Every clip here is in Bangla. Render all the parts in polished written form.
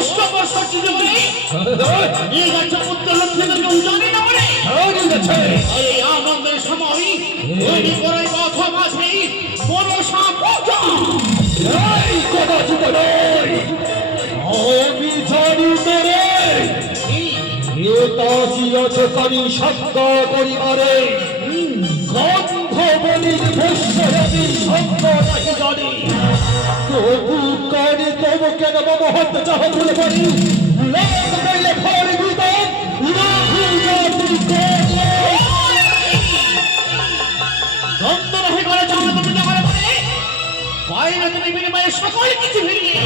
অষ্টবর্ষর জীবনে নিয়ে গেছে পুত্র লক্ষ্মীকে উজানি না বলে এই আনন্দের সময় তৈরি করে পথ মাঝে বড় সাপোটা এই কথা চুপ নয় আমি জানি তোরে এতাসিয়াছে করি সত্য পরিবারে গন্ধ বলি ভস্যরবি সত্য নাকি জানি তবু কানে তবু কেন বাবা হতে চাহ বলে পারি লাভ কইলে ফরি বিদান রাহু জাতি দ্বন্দ্ব রহে করে জানা তুমি না করে বলে বাইরে তুমি বিনিময়ে সকল কিছু ফিরিয়ে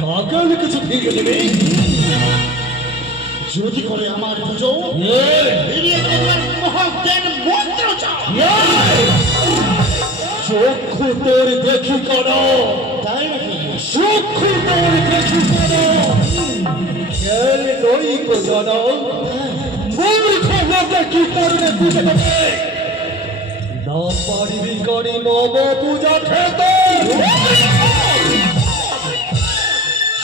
সকল কিছু ফিরিয়ে দেবে যদি করে আমার পুজো ফিরিয়ে তোমার মহাজ্ঞান মন্ত্র চাও চক্ষু তোর দেখি করো তাই নাকি চক্ষু তোর দেখি করো খেল নই গো জন মূর্খ লোকে কি করবে বুঝে দেবে না পারবি করি নব পূজা খেতে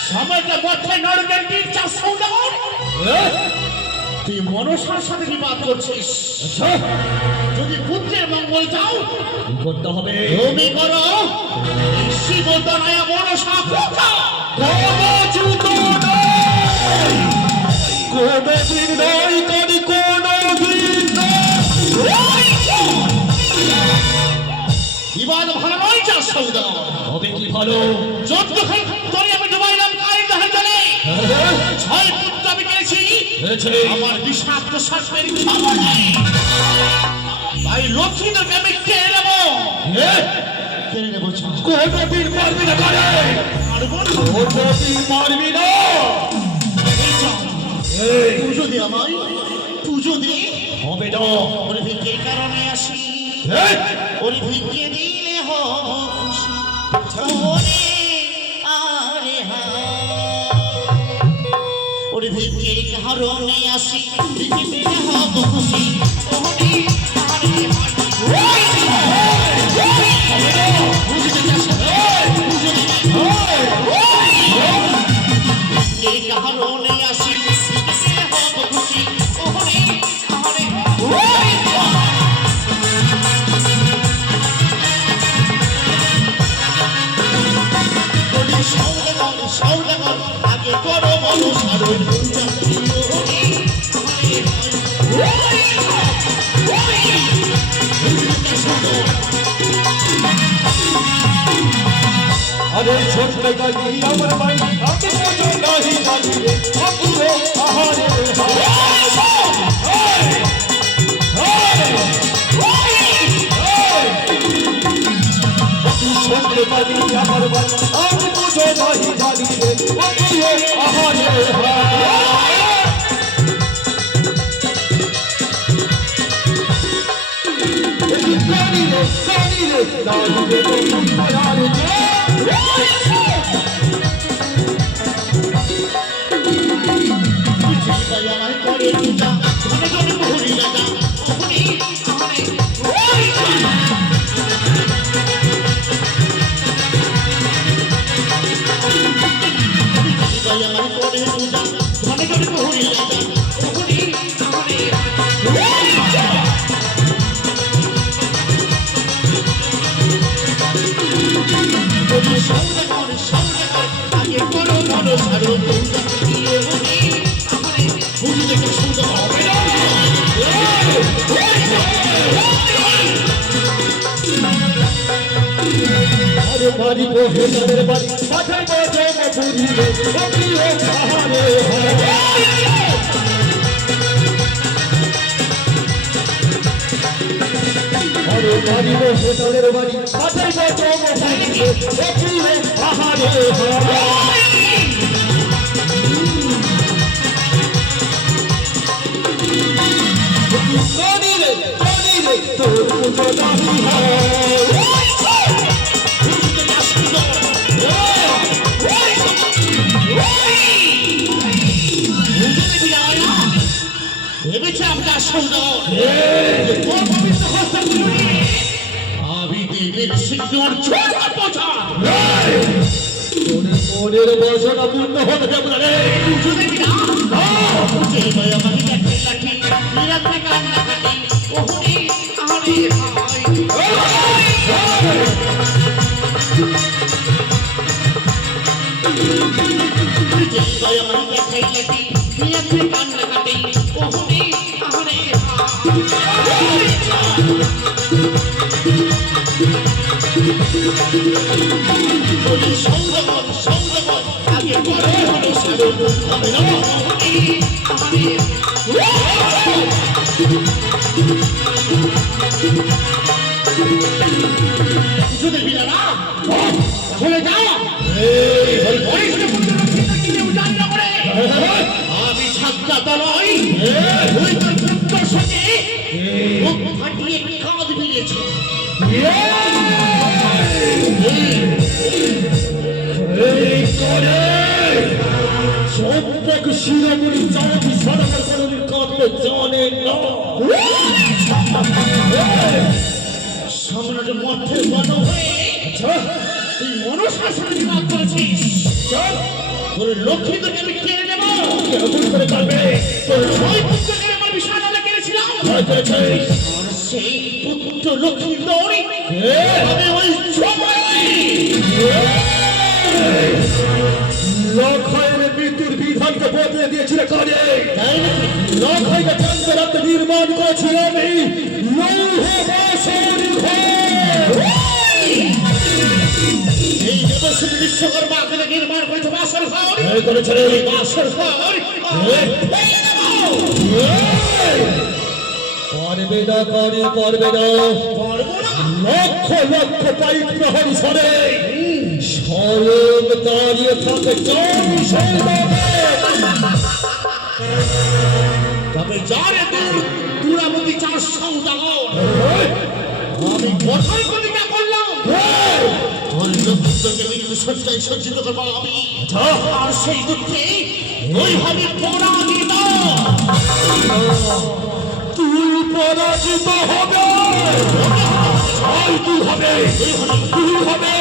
সময়টা বছর নরকের চাষ সৌদাগর তুই মনসার সাথে বিবাদ করছিস যদি পুত্রের মঙ্গল চাও করতে হবে তুমি করো শিব দনায়া মনসা পূজা কোনদিন নয় করি কোনদিন বিবাদ ভালো নয় চাষ সৌদাগর হবে কি ভালো যতক্ষণ ধরে আমি ডুবাইলাম কারেন্ট হয়ে চলে 6 পুত্র আমি পেয়েছি আমার বিষাক্ত শ্বাসের খবর নেই ভাই লক্ষ্মীদেরকে আমি কেড়ে নেবো কেড়ে নেবো কোনদিন পারবি না করে পারবো না কোনদিন পারবি না পুজো দি আমায় পুজো দি হবে না ওরে ভিক্ষে কারণে আসি ওরে ভিক্ষে দিলে খুশি ওরে আরে হা ওরে ভিক্ষে কারণে আসি ভিক্ষে দিলে হব খুশি ওরে আরে কারণে আসি হব খুশি ওরে সৌদাগর আগে করো মনসার পূজা আরে ছোট গালি আমার ভাই আমি পুজো নাহি জানি রে আপুরে আহারে ছোট গালি আমার ভাই আমি পুজো নাহি জানি রে আপুরে আহারে গালি রে নাহি রে আরে আমার করে পূজা মনে করে ভুলি রাজা আমার করে পূজা মনে করে ভুলি রাজা সৌদাগর আগে করো মনসার পূজা পুজো দেখে সুন্দর হবে না আরে বাড়ি বহে তাদের বাড়ি মাথায় বাজে মধুরি রে ওকিও আহারে আরে বাড়ি বহে তাদের বাড়ি মাথায় বাজে মধুরি রে ওকিও আহারে কোনি রে তোর পুজো নাহি হয় ভেবেছে আপনার সৌদাগর আমি দেবের সিংহর ছোট পোছা মনের বাসনা পূর্ণ হতে দেব না রে। যদি না যে দয়া মাঝে দেখে লাঠি নিরাতে কান্না কাটি ওহরে আরে হায় যে দয়া মাঝে দেখে লাঠি নিরাতে কান্না কাটি ওহরে আরে বলি সৌরগণ সৌরগণ আগে পরে হলো সারণ আমি নমঃ যদি বিনা চলে যাও আমি ছাত্রা তলয় ওই তোর পুত্র সঙ্গে মুখ ফাটিয়ে কাঁধ মিলিয়েছে সম্পর্ক শিরোমণি জানবি সরকার কোনদিন কাঁদতে জানে না। সামনে মঠের বন হয়ে তুই মনশাসনে কাজ করেছিস তোর লক্ষ্মী তোকে আমি কেড়ে নেব কেমন করে পারবে? তোর ওই পুত্রকে আমার বিষাদলে কেড়েছিলাম ভয় করেছিস? আর সেই পুত্র লক্ষ্মী দৌড়ি আমি ওই জমাই লক্ষয়ের মৃত্যুর বিধানকে বদলে দিয়েছিল কাজে লক্ষয়কে জানতে রাখতে নির্মাণ করেছি আমি লৌহ বাসর ঘর। এই দেবশ্রী বিশ্বকর্মা আগে নির্মাণ করেছে বাসর ঘর করেছে এই বাসর ঘর পারবে না কারি পারবে না পারবো না লক্ষ লক্ষ পাইক প্রহরী সরে স্বয়ং দাঁড়িয়ে থাকে জমি তবে যারে তুরামতি চার সৌদাগর আমি কোথায় প্রতিজ্ঞা করলাম তোর লক্ষ্মীকে মৃত্যু সজ্জায় সজ্জিত করবো আমি আর সেই দুঃখে ওইভাবে পরাজিত তুই পরাজিত হবে তুই হবে তুই হবে তুই হবে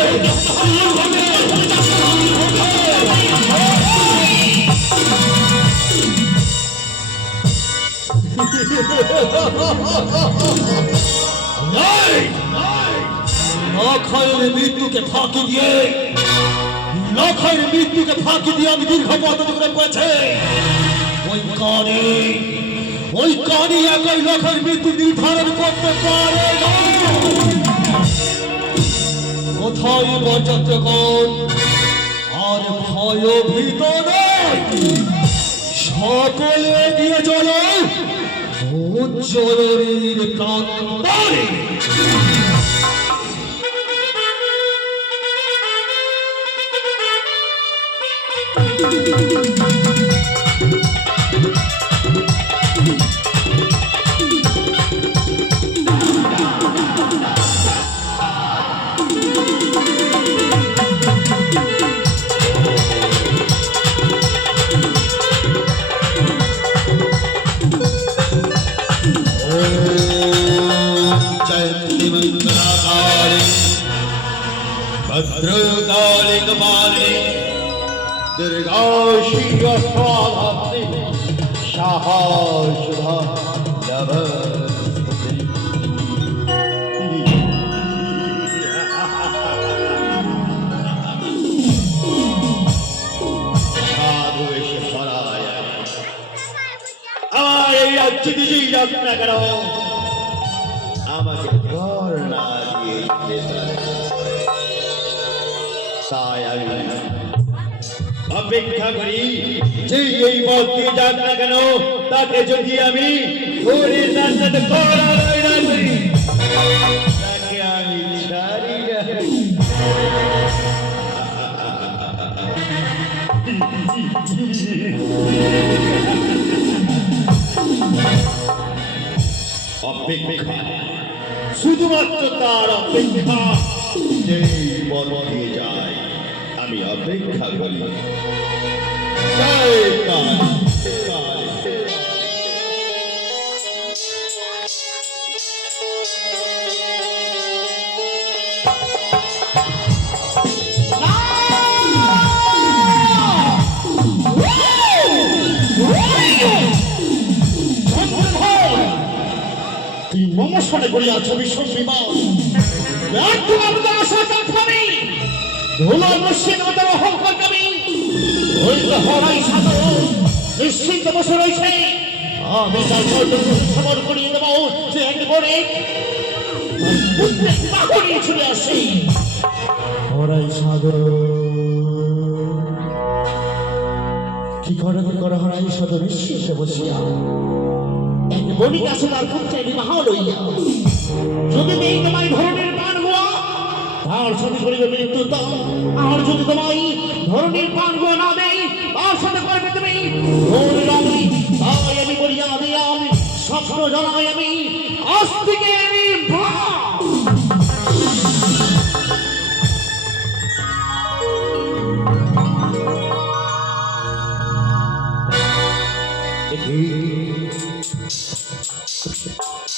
লক্ষয়ের মৃত্যুকে ফাঁকি দিয়ে লক্ষয়ের মৃত্যুকে ফাঁকি দিয়ে আমি দীর্ঘ পথ করে পড়েছে ওই কানি একই লক্ষের মৃত্যু নির্ধারণ করতে পারে না। কোথায় বরযাত্রগণ আর ভয় ভীত নয় সকলে দিয়ে চলো উজ্জ্বলের প্রান্তরে। भद्रकालिक मालिनी दुर्गा शिव स्वाधात्री शाहा शुभा नवस्ते साधु वेश पराय আমার এই রাজ্য কিছুই যাত্রা করো আমাকে ঘর না দিয়ে তাই আমি অপেক্ষা করি যে এই মতকে যাক না কেন তাকে যদি আমি ঘুরে সাথে করাই না করি তাকে আমি ছাড়ি না। অপেক্ষা শুধুমাত্র তার অপেক্ষা যেই পথ দিয়ে যায় আমি অপেক্ষা করি। জয় কালী, কালী। দর্শনে করিয়াছ ভীষণ বিমান ব্যর্থ আমাদের আশা কাঠামি ধুলো মসজিদ আমাদের অহংকার কবি ওই তো হরাই সাধন নিশ্চিন্ত বসে রয়েছে আমি তার খবর করিয়ে দেবো যে একেবারে পাহড়িয়ে চলে আসে হরাই সাগর কি করা হরাই সাগর নিশ্চিন্তে বসিয়া এক বণিক আছে তার পুত্রে বিবাহ লইয়া যদি নেই তোমায় ধরনের পান গোয়া তার সাথে করিবে মৃত্যু দাও আর যদি তোমায় ধরনের পান গোয়া না দেই তার সাথে করবে তুমি ধরে রাখি তাই আমি করিয়া দিলাম স্বপ্ন জানাই আমি আজ থেকে আমি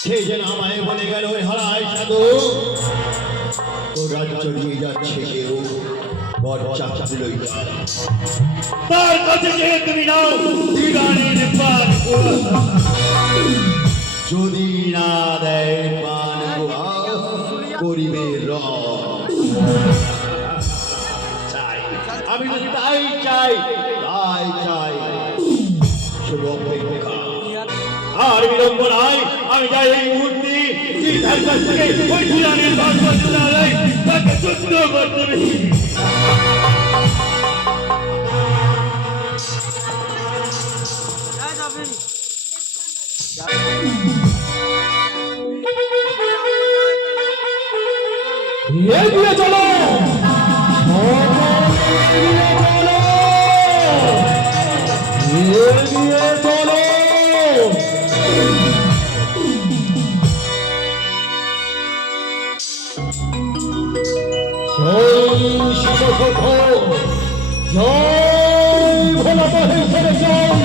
সে যেন আমায় বলে গেল ওই হরাই সাধু তোর রাজ্য নিয়ে যাচ্ছে কেউ বর চাকরি লইয়া তার কাছে যে তুমি নাও বিরানের পান যদি না দেয় পান করিবে চাই আমি তো তাই চাই শুধু অপেক্ষা আর বিলম্ব নাই আমি যাই এই মুহূর্তে তার কাছ থেকে ওই বিরানের পান তাকে যুদ্ধ করতে এগিয়ে চলো এগিয়ে চলো জয় শিবসখ জয় ভোলা মহেশ্বরে জয়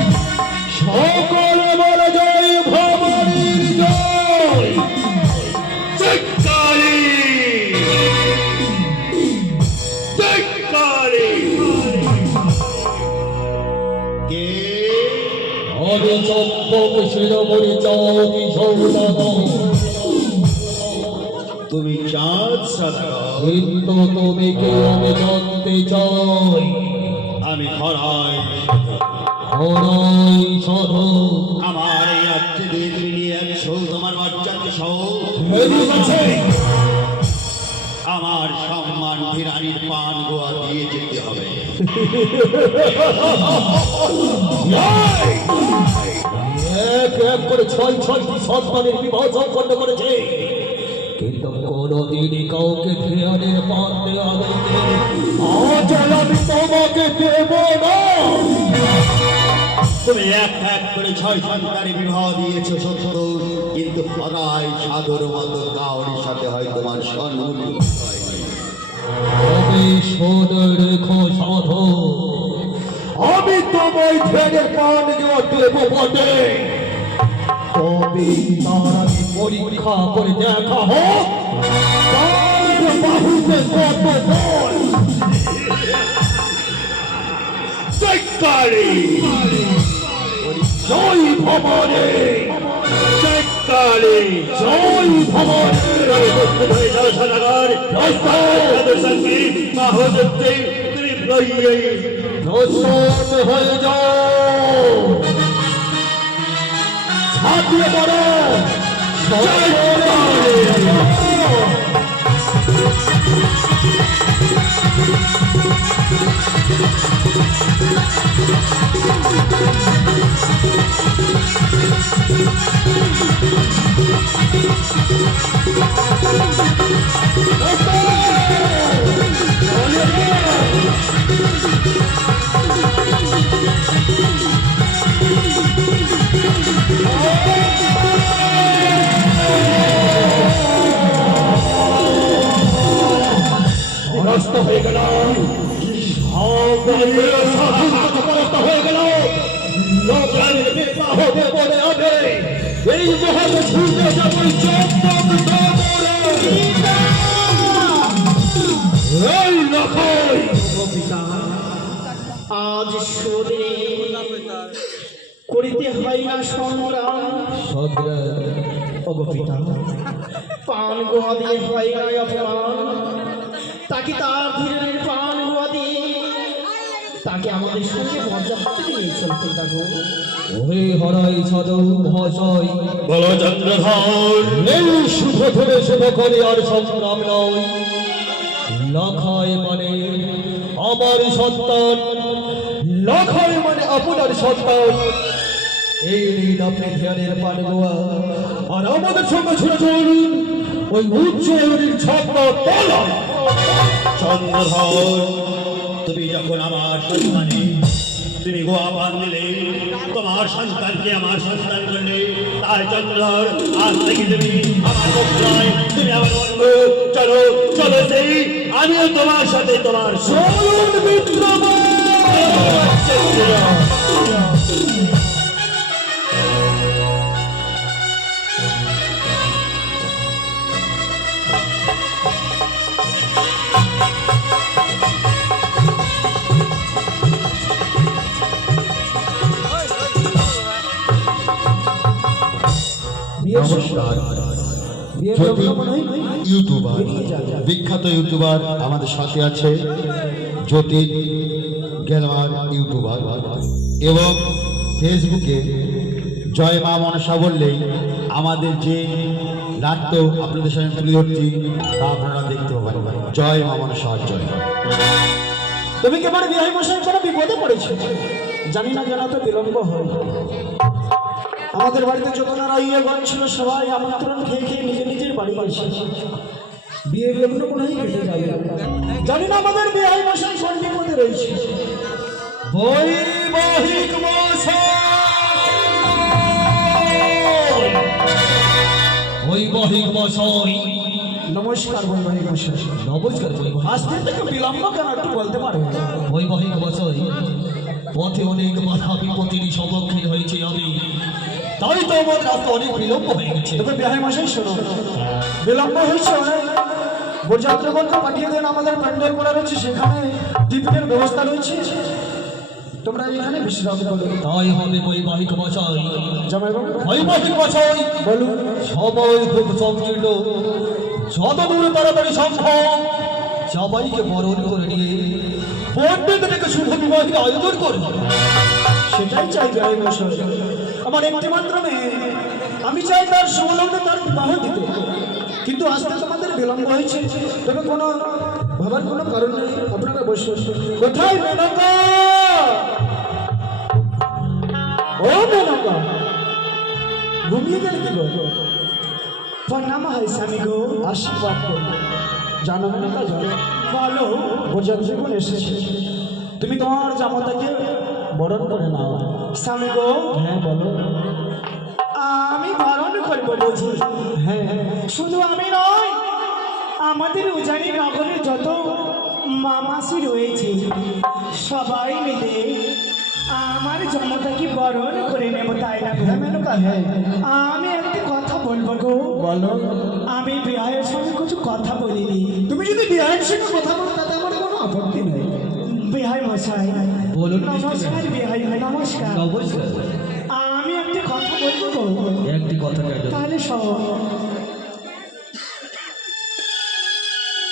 সকলে বলে জয় ভবানীর জয় আমি চম্পক শিরোমণি চাঁদি সৌদাগ তুমি চাঁদ সাদা কিন্তু তুমি কে আমি জানতে চাই আমি হরাই হরাই সাধু আমার এই রাজ্যে দিয়ে তুমি নিয়ে একশো তোমার বাচ্চাকে সহ আমার সম্মান হিরানির পান গোয়া দিয়ে যেতে হবে এক এক করে ছয়টি সন্তানের বিবাহ সম্পন্ন করেছে কিন্তু কোনদিনই কাউকে হিরানির পান দেওয়া হয়নি আজ আমি তোমাকে দেব না তুমি এক এক করে ছয় সন্তানের বিবাহ দিয়েছো সত্য কিন্তু হরাই সাধুর মতো কাউরির সাথে হয় তোমার সম্মুখ আমি শোনে রেখো সাধু আমি তোমায় ধ্যানের পান দেওয়া দেব বটে তবে তার আমি পরীক্ষা করে দেখা হোক তার বাহুতে কত বল জয় ভবানী জয় ভবানী হয়ে যাও ছাপিয়ে পড়ো পরাস্ত হয়ে গেলাম পরাস্ত হয়ে গেল লোকের বিবাহ বলে হবে এই মহল ছুটে যাবো চম্পক এই লক্ষই আজ শোনে করিতে হয় না সংগ্রাম ওগো পিতা, পান গোয়া দিয়ে হয় না অপমান, তাকে তার ধীরের পান গোয়া দিয়ে তাকে আমাদের সঙ্গে পর্যাপ্তি নিয়ে চলতে থাকো। ওহে হরাই সাধু মহাশয়, বলো চন্দ্রধর, এই শুভ ধরে শুভ করে আর সংগ্রাম নয়। লাখায় মানে আমার সন্তান, লাখায় মানে আপনার সন্তান। এই নিন আপনি ধ্যানের পান গোয়া, আর আমাদের সঙ্গে ছুটে চলুন ওই উচ্চয়নের ঝাপটা তলা। চন্দ্রধর, তুমি যখন আমার সন্তানে তুমি গোয়া পান দিলে, তোমার সন্তানকে আমার সন্তান করলে, তাই চন্দ্রধর আজ থেকে তুমি আমার পুত্র, তুমি আমার বন্ধু। চলো চলো, সেই আমিও তোমার সাথে তোমার চলুন মিত্র। নমস্কার। জ্যোতি ইউটিউবার, বিখ্যাত ইউটিউবার আমাদের সাথে আছে জ্যোতি গেলওয়ার ইউটিউবার, এবং ফেসবুকে জয় মা মনসা বললেই আমাদের যে নাট্য আপনাদের সামনে তুলে ধরছি তা আপনারা দেখতে পাবেন। জয় মা মনসা জয়। তুমি কেমন বিহাই মশাই কোনো বিপদে পড়েছো? জানি না কেন তো বিলম্ব হয়। আমাদের বাড়িতে যত না রাইয়াগণ ছিল সবাই আমন্ত্রণ খেয়ে খেয়ে নিজের নিজের বাড়ি গেছে। বিয়ে লগ্ন মনে হয় কেটে যাবে। জানি না আমাদের বিহাই মশাই কোন বিপদে রয়েছে। বৈবাহিক মশাই, নমস্কার বৈবাহিক মশাই। নমস্কার বৈবাহিক। আসতে থেকে বিলম্ব কেন একটু বলতে পারবেন? বৈবাহিক মশাই, পথে অনেক বাধা বিপত্তির সম্মুখীন হয়েছে আমি, তাই তো আমার রাস্তা অনেক বিলম্ব হয়ে গেছে। তবে বিহাই মশাই শোনো, বিলম্ব হয়েছে অনেক। বরযাত্রীগণকে পাঠিয়ে দেন, আমাদের প্যান্ডেল করা রয়েছে, সেখানে টিফিনের ব্যবস্থা রয়েছে, তোমরা এখানে বিশ্রাম করো। তাই হবে বৈবাহিক মশাই। জামাইবাবু বৈবাহিক মশাই, বলুন। সময় খুব সংকীর্ণ, যত দূর তাড়াতাড়ি সম্ভব সবাইকে বরণ করে নিয়ে পণ্ডিত থেকে শুভ বিবাহের আয়োজন করুন। সেটাই চাই বিহাই মশাই। আমার একটি মাত্র মেয়ে, আমি চাই তার সমলগ্নে তার বিবাহ দিতে, কিন্তু আসতে তোমাদের বিলম্ব হয়েছে। তবে কোনো ভাবার কোনো কারণ নেই, আপনারা বসে। কোথায় মেনকা? ও মেনকা, ঘুমিয়ে গেলে কি গো? প্রণাম হয় স্বামী গো, আশীর্বাদ করবো। জানো মেনকা, জানো ভালো বোঝার জীবন এসেছে, তুমি তোমার জামাতাকে বরণ করে নাও। স্বামী গো, হ্যাঁ বলো। আমি বরণ করবো বুঝি? হ্যাঁ। শুধু আমি নয়, আমাদের উজানি নগরে যত মামাসি রয়েছে সবাই মিলে আমার জন্মটাকে বরণ করে নেব, তাই না? মেনকা, হ্যাঁ। আমি একটি কথা বলবো গো। বলো। আমি বিহারের সঙ্গে কিছু কথা বলিনি। তুমি যদি বিহারের সঙ্গে কথা বলো তাতে আমার কোনো আপত্তি নেই। বিহাই মশাই বলুন। নমস্কার বিহাই, নমস্কার। নমস্কার। আমি একটি কথা বলবো গো। একটি কথা তাহলে শোনো।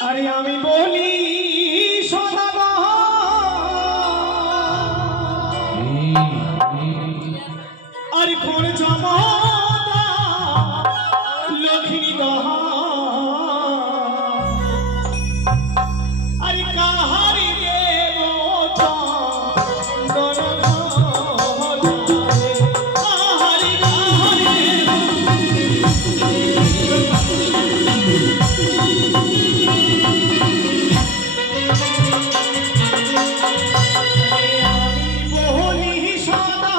আরে আমি বলি শোনা গো, আরে কোন জমানা লক্ষ্মী দহা, আরে কাহারি দেবতা বলি সদা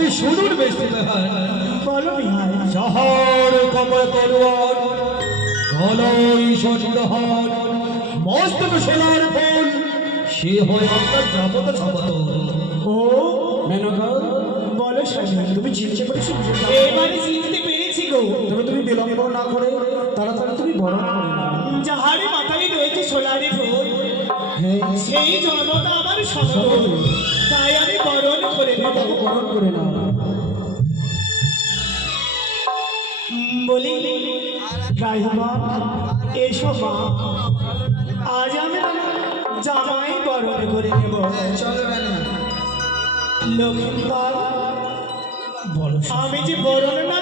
তবে শুনুন বেশি বলো বিহাই যাহার কমর তলোয়ার গলায় সচিদহার মস্তক সোনার ফুল সে হয় আপনার যাবত যাবত। ও মেনকা বলো স্বামী তুমি চিনতে পেরেছো? এবারে চিনতে পেরেছি গো। তবে তুমি বিলম্ব না করে তাড়াতাড়ি তুমি বরণ করে নাও। যাহারে মাথায় রয়েছে সোনারে ফুল হ্যাঁ সেই জন্মটা আমার সঙ্গ, তাই আমি বরণ করে নেব। বরণ করে নাও। বলি রাহিমা এসো মা, আজ আমি জামাই বরণ করে নেব। লক্ষ্মীবার আমি যে বরণ না